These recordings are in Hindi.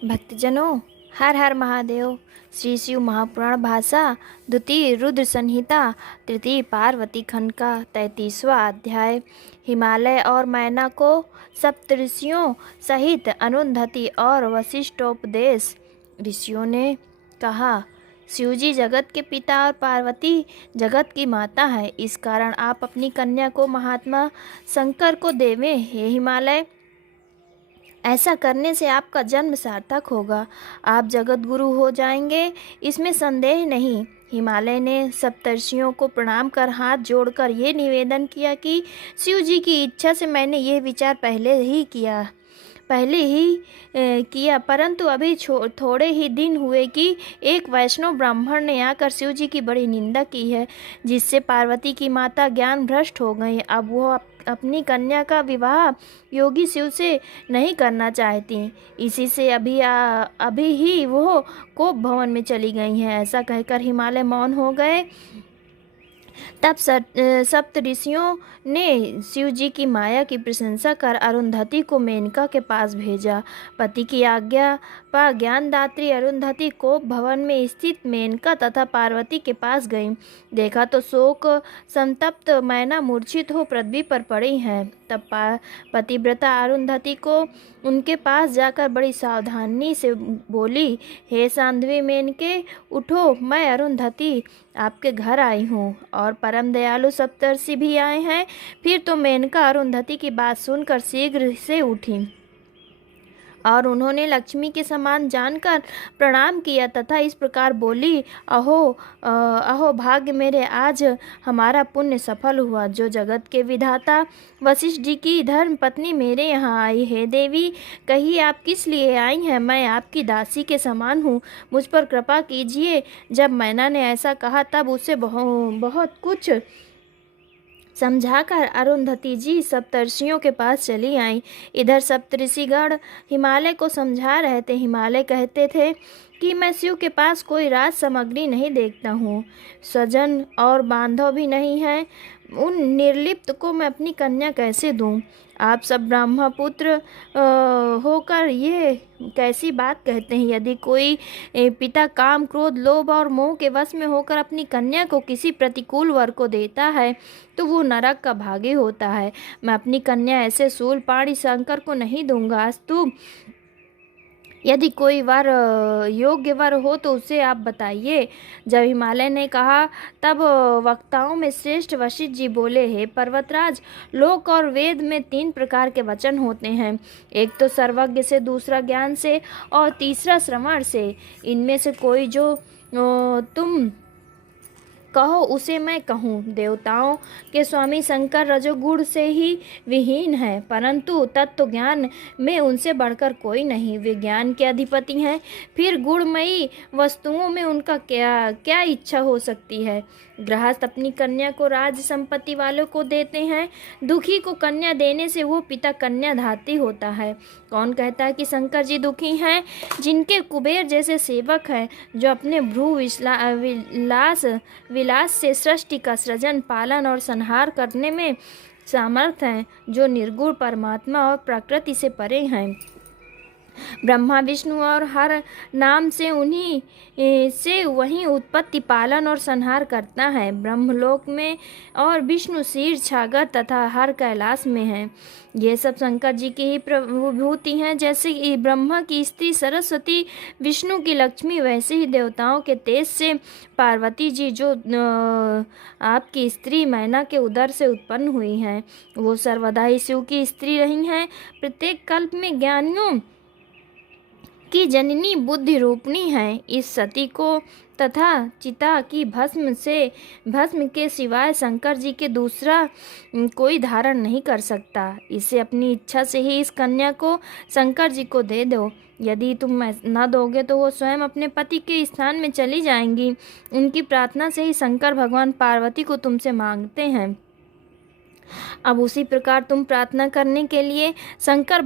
भक्तजनों, हर हर महादेव। श्री शिव महापुराण भाषा द्वितीय रुद्र संहिता तृतीय पार्वती खंड का 33वां अध्याय। हिमालय और मैना को सप्तऋषियों सहित अरुंधति और वशिष्ठोपदेश। ऋषियों ने कहा, शिवजी जगत के पिता और पार्वती जगत की माता है। इस कारण आप अपनी कन्या को महात्मा शंकर को देवें। हे हिमालय, ऐसा करने से आपका जन्म सार्थक होगा। आप जगत गुरु हो जाएंगे, इसमें संदेह नहीं। हिमालय ने सप्तर्षियों को प्रणाम कर हाथ जोड़कर ये निवेदन किया कि शिव जी की इच्छा से मैंने ये विचार पहले ही किया, परंतु अभी थोड़े ही दिन हुए कि एक वैष्णव ब्राह्मण ने आकर शिव जी की बड़ी निंदा की है, जिससे पार्वती की माता ज्ञान भ्रष्ट हो गई। अब वो अपनी कन्या का विवाह योगी शिव से नहीं करना चाहती। इसी से अभी ही वो कोप भवन में चली गई हैं। ऐसा कहकर हिमालय मौन हो गए। तब सप्त ऋषियों ने शिव जी की माया की प्रशंसा कर अरुंधति को मेनका के पास भेजा। पति की आज्ञा पर ज्ञानदात्री अरुंधति कोप भवन में स्थित मेनका तथा पार्वती के पास गई। देखा तो शोक संतप्त मैना मूर्छित हो पृथ्वी पर पड़ी है। तब पतिव्रता अरुंधति को उनके पास जाकर बड़ी सावधानी से बोली, हे साध्वी मेनके, उठो, मैं अरुंधति आपके घर आई हूँ और परम दयालु सप्तर्षि भी आए हैं। फिर तो मेनका अरुंधति की बात सुनकर शीघ्र से उठी और उन्होंने लक्ष्मी के समान जानकर प्रणाम किया तथा इस प्रकार बोली, अहो भाग्य मेरे, आज हमारा पुण्य सफल हुआ। जो जगत के विधाता वशिष्ठ जी की धर्म पत्नी मेरे यहाँ आई है। देवी, कहिए आप किस लिए आई हैं? मैं आपकी दासी के समान हूँ, मुझ पर कृपा कीजिए। जब मैना ने ऐसा कहा तब उससे बहुत कुछ समझाकर अरुंधति जी सप्तर्षियों के पास चली आई। इधर सप्तऋषिगण हिमालय को समझा रहे थे। हिमालय कहते थे कि मैं शिव के पास कोई राज सामग्री नहीं देखता हूँ, स्वजन और बांधव भी नहीं हैं। उन निर्लिप्त को मैं अपनी कन्या कैसे दूँ? आप सब ब्रह्मपुत्र होकर ये कैसी बात कहते हैं? यदि कोई पिता काम, क्रोध, लोभ और मोह के वश में होकर अपनी कन्या को किसी प्रतिकूल वर को देता है तो वो नरक का भागी होता है। मैं अपनी कन्या ऐसे शूलपाणी शंकर को नहीं दूंगा। अस्तु, यदि कोई वर योग्य वर हो तो उसे आप बताइए। जब हिमालय ने कहा तब वक्ताओं में श्रेष्ठ वशिष्ठ जी बोले, हे पर्वतराज, लोक और वेद में 3 प्रकार के वचन होते हैं। एक तो सर्वज्ञ से, दूसरा ज्ञान से और तीसरा श्रवण से। इनमें से कोई जो तुम कहो उसे मैं कहूँ। देवताओं के स्वामी शंकर रजोगुण से ही विहीन है, परंतु तत्व ज्ञान में उनसे बढ़कर कोई नहीं। वे ज्ञान के अधिपति हैं। फिर गुणमयी वस्तुओं में उनका क्या इच्छा हो सकती है? गृहस्थ अपनी कन्या को राज संपत्ति वालों को देते हैं। दुखी को कन्या देने से वो पिता कन्या धाती होता है। कौन कहता है कि शंकर जी दुखी हैं? जिनके कुबेर जैसे सेवक हैं, जो अपने भ्रू विलास से सृष्टि का सृजन, पालन और संहार करने में सामर्थ हैं, जो निर्गुण परमात्मा और प्रकृति से परे हैं। ब्रह्मा, विष्णु और हर नाम से उन्हीं से वही उत्पत्ति, पालन और संहार करता है। ब्रह्मलोक में और विष्णु शीर छागर तथा हर कैलाश में है। ये सब शंकर जी की ही प्रभूति हैं। जैसे कि ब्रह्मा की स्त्री सरस्वती, विष्णु की लक्ष्मी, वैसे ही देवताओं के तेज से पार्वती जी, जो आपकी स्त्री मैना के उदर से उत्पन्न हुई हैं, वो सर्वदा ही शिव की स्त्री रही हैं। प्रत्येक कल्प में ज्ञानियों की जननी बुद्धि रूपणी है। इस सती को तथा चिता की भस्म के सिवाय शंकर जी के दूसरा कोई धारण नहीं कर सकता। इसे अपनी इच्छा से ही इस कन्या को शंकर जी को दे दो। यदि तुम न दोगे तो वो स्वयं अपने पति के स्थान में चली जाएंगी। उनकी प्रार्थना से ही शंकर भगवान पार्वती को तुमसे मांगते हैं। अब उसी प्रकार तुम प्रार्थना करने के लिए शंकर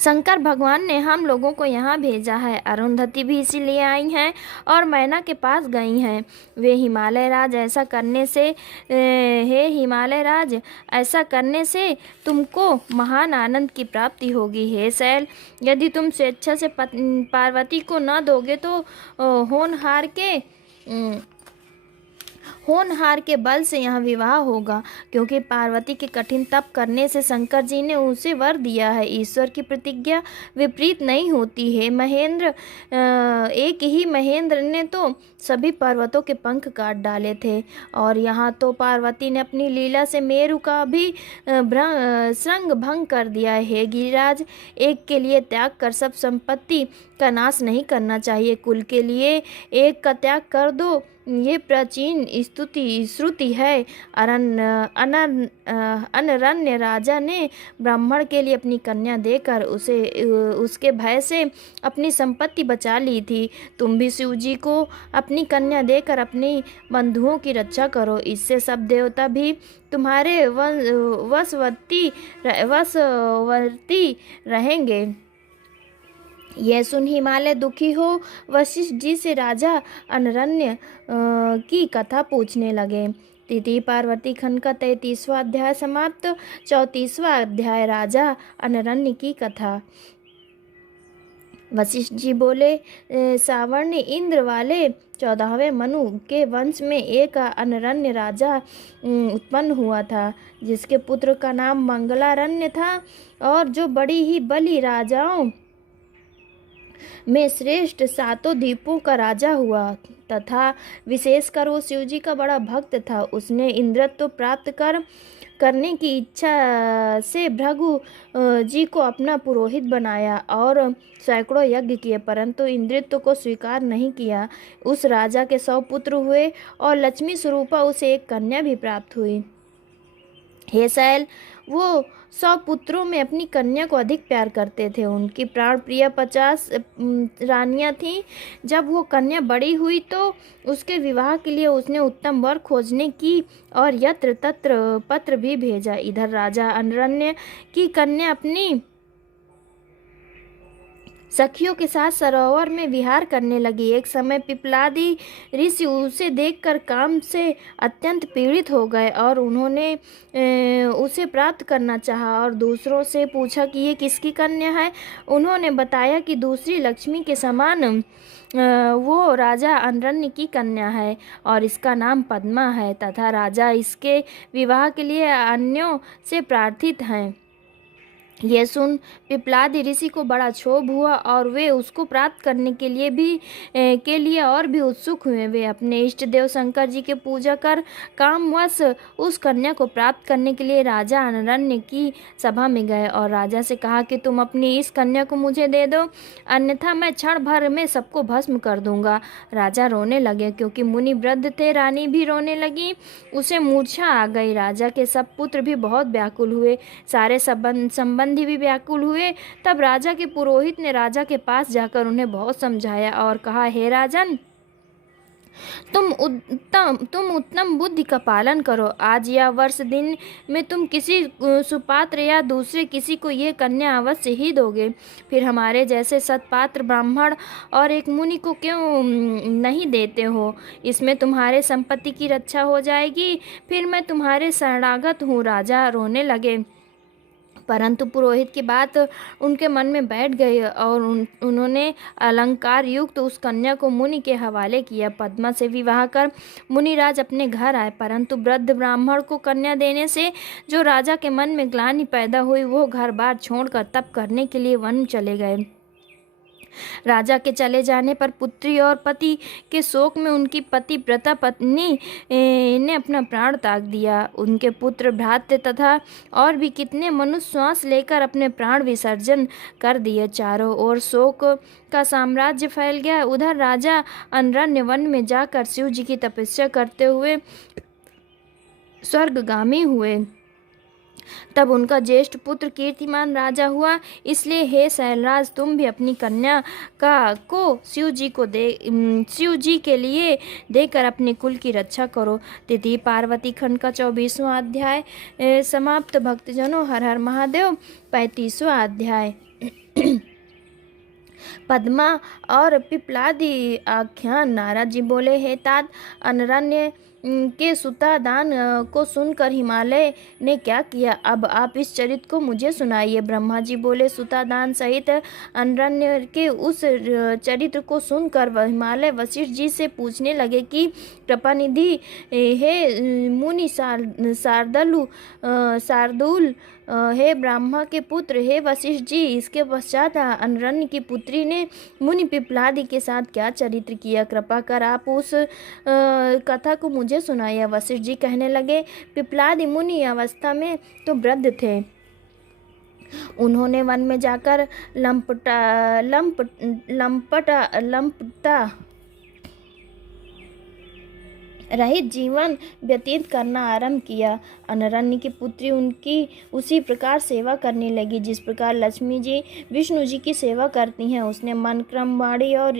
शंकर भगवान ने हम लोगों को यहाँ भेजा है। अरुंधति भी इसीलिए आई हैं और मैना के पास गई हैं। वे हिमालय राज ऐसा करने से हे हिमालय राज, ऐसा करने से तुमको महान आनंद की प्राप्ति होगी। हे शैल, यदि तुम स्वेच्छा से पार्वती को न दोगे तो होनहार के बल से यहाँ विवाह होगा, क्योंकि पार्वती के कठिन तप करने से शंकर जी ने उसे वर दिया है। ईश्वर की प्रतिज्ञा विपरीत नहीं होती है महेंद्र। एक ही महेंद्र ने तो सभी पर्वतों के पंख काट डाले थे, और यहाँ तो पार्वती ने अपनी लीला से मेरु का भी श्रृंग भंग कर दिया है। हे गिरिराज, एक के लिए त्याग कर सब संपत्ति का नाश नहीं करना चाहिए। कुल के लिए एक का त्याग कर दो, ये प्राचीन श्रुति है। अनरण्य राजा ने ब्राह्मण के लिए अपनी कन्या देकर उसके भय से अपनी संपत्ति बचा ली थी। तुम भी शिव जी को अपनी कन्या देकर अपनी बंधुओं की रक्षा करो, इससे सब देवता भी तुम्हारे वशवर्ती रहेंगे। यह सुन हिमालय दुखी हो वशिष्ठ जी से राजा अनरण्य की कथा पूछने लगे। तिथि पार्वती खंड का 33वां अध्याय समाप्त। 34वां अध्याय राजा अनरण्य की कथा। वशिष्ठ जी बोले, सावर्ण्य इंद्र वाले 14वें मनु के वंश में एक अनरण्य राजा उत्पन्न हुआ था, जिसके पुत्र का नाम मंगलारण्य था, और जो बड़ी ही बली राजाओं में श्रेष्ठ 7 द्वीपों का राजा हुआ तथा विशेषकर वो शिव जी का बड़ा भक्त था। उसने इंद्रत्व प्राप्त करने की इच्छा से भृगु जी को अपना पुरोहित बनाया और सैकड़ों यज्ञ किए, परंतु इंद्रित्व को स्वीकार नहीं किया। उस राजा के 100 पुत्र हुए और लक्ष्मी स्वरूपा उसे एक कन्या भी प्राप्त हुई। हे शैल, वो 100 पुत्रों में अपनी कन्या को अधिक प्यार करते थे। उनकी प्राण प्रिय 50 रानियां थीं। जब वो कन्या बड़ी हुई तो उसके विवाह के लिए उसने उत्तम वर खोजने की और यत्र तत्र पत्र भी भेजा। इधर राजा अनरण्य की कन्या अपनी सखियों के साथ सरोवर में विहार करने लगी। एक समय पिपलादी ऋषि उसे देखकर काम से अत्यंत पीड़ित हो गए और उन्होंने उसे प्राप्त करना चाहा और दूसरों से पूछा कि ये किसकी कन्या है। उन्होंने बताया कि दूसरी लक्ष्मी के समान वो राजा अनरण्य की कन्या है और इसका नाम पद्मा है तथा राजा इसके विवाह के लिए अन्यों से प्रार्थित हैं। यह सुन पिपलादी ऋषि को बड़ा क्षोभ हुआ और वे उसको प्राप्त करने के लिए और भी उत्सुक हुए। वे अपने इष्ट देव शंकर जी के पूजा कर कामवश उस कन्या को प्राप्त करने के लिए राजा अनरण्य की सभा में गए और राजा से कहा कि तुम अपनी इस कन्या को मुझे दे दो, अन्यथा मैं क्षण भर में सबको भस्म कर दूंगा। राजा रोने लगे क्योंकि मुनि वृद्ध थे। रानी भी रोने लगी, उसे मूर्छा आ गई। राजा के सब पुत्र भी बहुत व्याकुल हुए, सारे संबंधी भी व्याकुल हुए। तब राजा के पुरोहित ने राजा के पास जाकर उन्हें बहुत समझाया और कहा, हे राजन, तुम उत्तम बुद्धि का पालन करो। आज या वर्ष दिन में तुम किसी सुपात्र या दूसरे किसी को ये कन्या अवश्य ही दोगे। फिर हमारे जैसे सत्पात्र ब्राह्मण और एक मुनि को क्यों नहीं देते हो? इसमें तुम्हारे संपत्ति की रक्षा हो जाएगी। फिर मैं तुम्हारे शरणागत हूँ। राजा रोने लगे, परंतु पुरोहित की बात उनके मन में बैठ गई और उन्होंने अलंकार युक्त उस कन्या को मुनि के हवाले किया। पद्मा से विवाह कर मुनिराज अपने घर आए, परंतु वृद्ध ब्राह्मण को कन्या देने से जो राजा के मन में ग्लानि पैदा हुई, वो घर बार छोड़कर तप करने के लिए वन चले गए। राजा के चले जाने पर पुत्री और पति के शोक में उनकी पतिव्रता पत्नी ने अपना प्राण त्याग दिया। उनके पुत्र, भ्रातृ तथा और भी कितने मनुष्य श्वास लेकर अपने प्राण विसर्जन कर दिए। चारों ओर शोक का साम्राज्य फैल गया। उधर राजा अनरण्य वन में जाकर शिव जी की तपस्या करते हुए स्वर्गगामी हुए। तब उनका ज्येष्ठ पुत्र कीर्तिमान राजा हुआ। इसलिए हे शैलराज, तुम भी अपनी कन्या को शिव जी के लिए देकर अपने कुल की रक्षा करो। तिथि पार्वती खंड का 24वां अध्याय समाप्त। भक्तजनों, हर हर महादेव। 35वां अध्याय। पद्मा और पिपलादि आख्यान। नारद जी बोले, हे तात, अनरण्य के सुता दान को सुनकर हिमालय ने क्या किया? अब आप इस चरित्र को मुझे सुनाइए। ब्रह्मा जी बोले, सुता दान सहित अनरण्य के उस चरित्र को सुनकर हिमालय वशिष्ठ जी से पूछने लगे कि कृपानिधि, हे मुनि शार्दूल, हे ब्रह्मा के पुत्र, हे वशिष्ठ जी, इसके पश्चात अनरण्य की पुत्री ने मुनि पिपलादि के साथ क्या चरित्र किया? कृपा कर आप उस कथा को मुझे सुनाइए। वशिष्ठ जी कहने लगे, पिपलादि मुनि अवस्था में तो वृद्ध थे। उन्होंने वन में जाकर लंपटता रहित जीवन व्यतीत करना आरंभ किया। अनरण्य की पुत्री उनकी उसी प्रकार सेवा करने लगी जिस प्रकार लक्ष्मी जी विष्णु जी की सेवा करती हैं। उसने मन, क्रम, वाणी और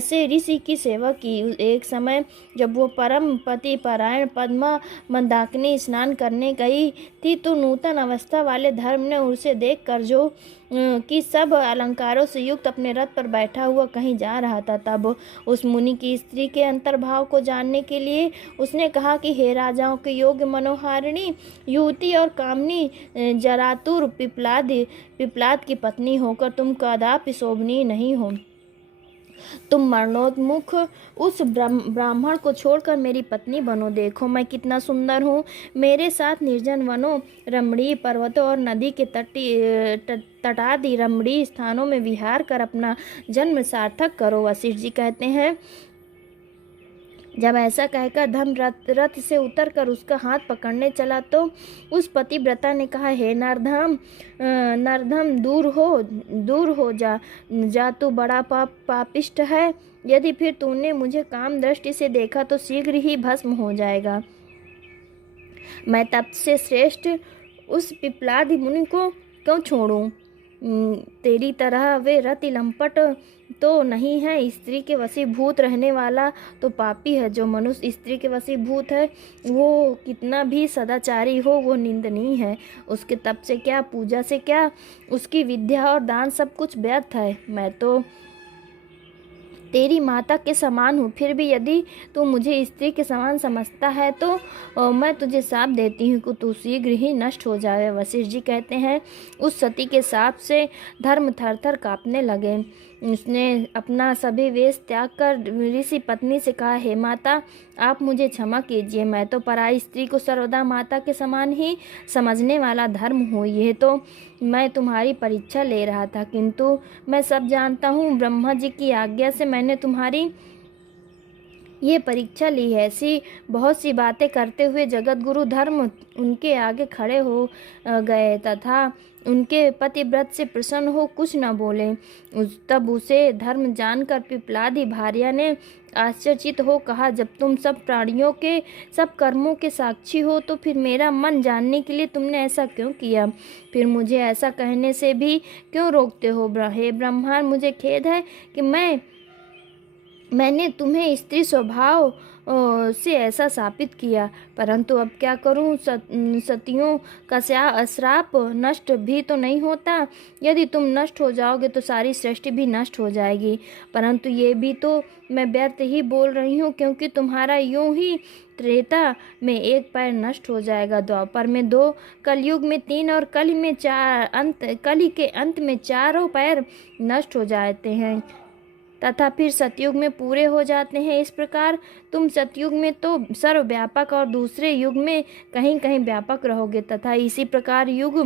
से ऋषि की सेवा की। एक समय जब वो परम पति परायण पद्मा मंदाकिनी स्नान करने गई थी तो नूतन अवस्था वाले धर्म ने उसे देखकर जो कि सब अलंकारों से युक्त अपने रथ पर बैठा हुआ कहीं जा रहा था, तब उस मुनि की स्त्री के अंतर्भाव को जानने के लिए उसने कहा कि हे राजाओं के योग्य मनोहारिणी युवती और कामनी जरातुर पिपलाद की पत्नी होकर तुम कदापि शोभनीय नहीं हो। तुम मरणोन्मुख उस ब्राह्मण को छोड़कर मेरी पत्नी बनो। देखो मैं कितना सुंदर हूँ। मेरे साथ निर्जन वनों, रमणीय पर्वतों और नदी के तटादि रमणीय स्थानों में विहार कर अपना जन्म सार्थक करो। वशिष्ठ जी कहते हैं, जब ऐसा कहकर धर्म रथ से उतरकर उसका हाथ पकड़ने चला तो उस पतिव्रता ने कहा, हे नरधम दूर हो जा तू बड़ा पापिष्ट है। यदि फिर तूने मुझे काम दृष्टि से देखा तो शीघ्र ही भस्म हो जाएगा। मैं तप से श्रेष्ठ उस पिपलादि मुनि को क्यों छोड़ूं? तेरी तरह वे रति लंपट तो नहीं है। स्त्री के वशीभूत रहने वाला तो पापी है। जो मनुष्य स्त्री के वशीभूत है वो कितना भी सदाचारी हो वो निंदनीय है। उसके तप से क्या, पूजा से क्या, उसकी विद्या और दान सब कुछ व्यर्थ है। मैं तो तेरी माता के समान हूँ, फिर भी यदि तू मुझे स्त्री के समान समझता है तो मैं तुझे शाप देती हूँ कि तू शीघ्र ही नष्ट हो जाए। वशिष्ठ जी कहते हैं, उस सती के शाप से धर्म थर थर काँपने लगे। उसने अपना सभी वेश त्याग कर ऋषि पत्नी से कहा, हे माता, आप मुझे क्षमा कीजिए। मैं तो पराई स्त्री को सर्वदा माता के समान ही समझने वाला धर्म हूँ। यह तो मैं तुम्हारी परीक्षा ले रहा था, किंतु मैं सब जानता हूँ। ब्रह्मा जी की आज्ञा से मैंने तुम्हारी ये परीक्षा ली है। ऐसी बहुत सी बातें करते हुए जगत गुरु धर्म उनके आगे खड़े हो गए तथा उनके पतिव्रत से प्रसन्न हो कुछ न बोले। तब उसे धर्म जानकर पिपलादि भार्या ने आश्चर्यचकित हो कहा, जब तुम सब प्राणियों के सब कर्मों के साक्षी हो तो फिर मेरा मन जानने के लिए तुमने ऐसा क्यों किया? फिर मुझे ऐसा कहने से भी क्यों रोकते हो? हे ब्रह्मा, मुझे खेद है कि मैंने तुम्हें स्त्री स्वभाव से ऐसा शापित किया, परंतु अब क्या करूं? सतियों का श्राप नष्ट भी तो नहीं होता। यदि तुम नष्ट हो जाओगे तो सारी सृष्टि भी नष्ट हो जाएगी। परंतु ये भी तो मैं व्यर्थ ही बोल रही हूँ, क्योंकि तुम्हारा यूं ही त्रेता में एक पैर नष्ट हो जाएगा, द्वापर में 2, कलयुग में 3 और कली के अंत में चारों पैर नष्ट हो जाते हैं तथा फिर सतयुग में पूरे हो जाते हैं। इस प्रकार तुम सतयुग में तो सर्वव्यापक और दूसरे युग में कहीं कहीं व्यापक रहोगे तथा इसी प्रकार युग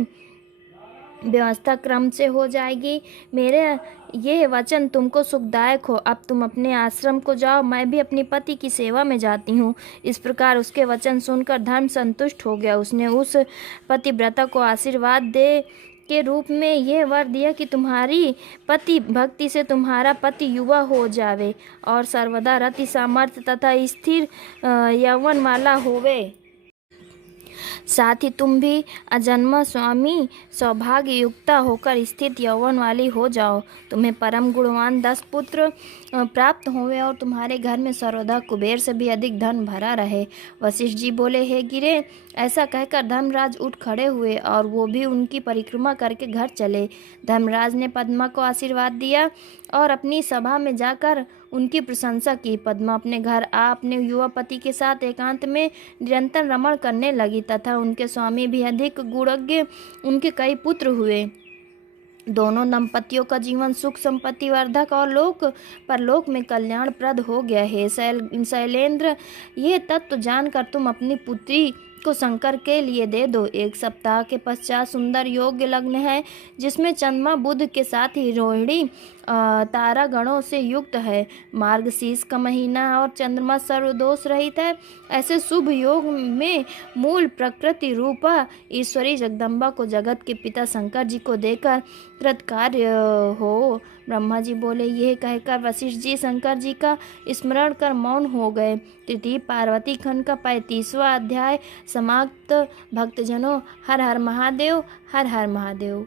व्यवस्था क्रम से हो जाएगी। मेरे ये वचन तुमको सुखदायक हो। अब तुम अपने आश्रम को जाओ, मैं भी अपनी पति की सेवा में जाती हूँ। इस प्रकार उसके वचन सुनकर धर्म संतुष्ट हो गया। उसने उस पतिव्रता को आशीर्वाद दे के रूप में यह वर दिया कि तुम्हारी पति भक्ति से तुम्हारा पति युवा हो जावे और सर्वदा रति सामर्थ्य तथा स्थिर यौवन वाला होवे। साथ ही तुम भी अजन्मा स्वामी सौभाग्य युक्ता होकर स्थित यौवन वाली हो जाओ। तुम्हें परम गुणवान 10 पुत्र प्राप्त होवे और तुम्हारे घर में सर्वदा कुबेर से भी अधिक धन भरा रहे। वशिष्ठ जी बोले, हे गिरे, ऐसा कहकर धर्मराज उठ खड़े हुए और वो भी उनकी परिक्रमा करके घर चले। धर्मराज ने पद्मा को आशीर्वाद दिया और अपनी सभा में जाकर उनकी प्रशंसा की। पद्मा अपने घर आ अपने युवा पति के साथ एकांत में निरंतर रमण करने लगी तथा उनके स्वामी भी अधिक गुणज्ञ, उनके कई पुत्र हुए। दोनों दंपतियों का जीवन सुख संपत्ति वर्धक और लोक परलोक में कल्याणप्रद हो गया है। शैलेंद्र, ये तत्व जानकर तुम अपनी पुत्री को शंकर के लिए दे दो। 1 सप्ताह के पश्चात सुंदर योग्य लग्न है जिसमें चंद्रमा बुध के साथ ही रोहिणी तारा गणों से युक्त है। मार्गशीर्ष का महीना और चंद्रमा सर्वदोष रहित है। ऐसे शुभ योग में मूल प्रकृति रूपा ईश्वरी जगदम्बा को जगत के पिता शंकर जी को देकर कृतकार्य हो। ब्रह्मा जी बोले। यह कहकर वशिष्ठ जी शंकर जी का स्मरण कर मौन हो गए। तृतीय पार्वती खंड का 35वां अध्याय समाप्त। भक्तजनों, हर हर महादेव, हर हर महादेव।